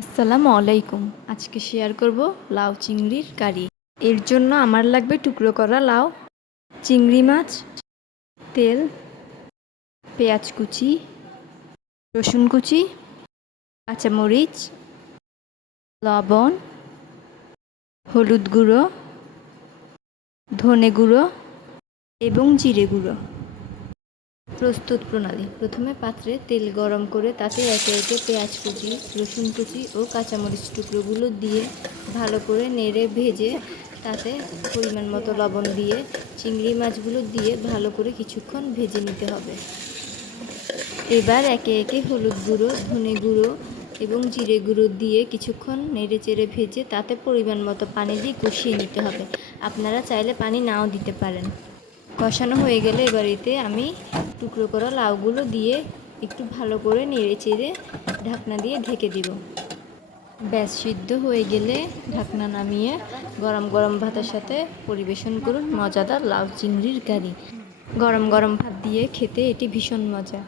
আসসালামু আলাইকুম। আজকে শেয়ার করব লাউ চিংড়ির কারি। এর জন্য আমার লাগবে টুকরো করা লাউ, চিংড়ি মাছ, তেল, পেঁয়াজ কুচি, রসুন কুচি, কাঁচামরিচ, লবণ, হলুদ গুঁড়ো, ধনে গুঁড়ো এবং জিরে গুঁড়ো। প্রস্তুত প্রণালী: প্রথমে পাত্রে তেল গরম করে তাতে একে একে পেঁয়াজ কুচি, রসুন কুচি ও কাঁচামরিচ টুকরোগুলো দিয়ে ভালো করে নেড়ে ভেজে তাতে পরিমাণ মতো লবণ দিয়ে চিংড়ি মাছগুলো দিয়ে ভালো করে কিছুক্ষণ ভেজে নিতে হবে। এবার একে একে হলুদ গুঁড়ো, ধনে গুঁড়ো এবং জিরে গুঁড়ো দিয়ে কিছুক্ষণ নেড়ে চেড়ে ভেজে তাতে পরিমাণ মতো পানি দিয়ে কষিয়ে নিতে হবে। আপনারা চাইলে পানি নাও দিতে পারেন। কষানো হয়ে গেলে এবার এতে আমি টুকরো করা লাউগুলো দিয়ে একটু ভালো করে নেড়ে চেড়ে ঢাকনা দিয়ে ঢেকে দিব। ব্যাস সিদ্ধ হয়ে গেলে ঢাকনা নামিয়ে গরম গরম ভাতের সাথে পরিবেশন করুন মজাদার লাউ চিংড়ির কারি। গরম গরম ভাত দিয়ে খেতে এটি ভীষণ মজা।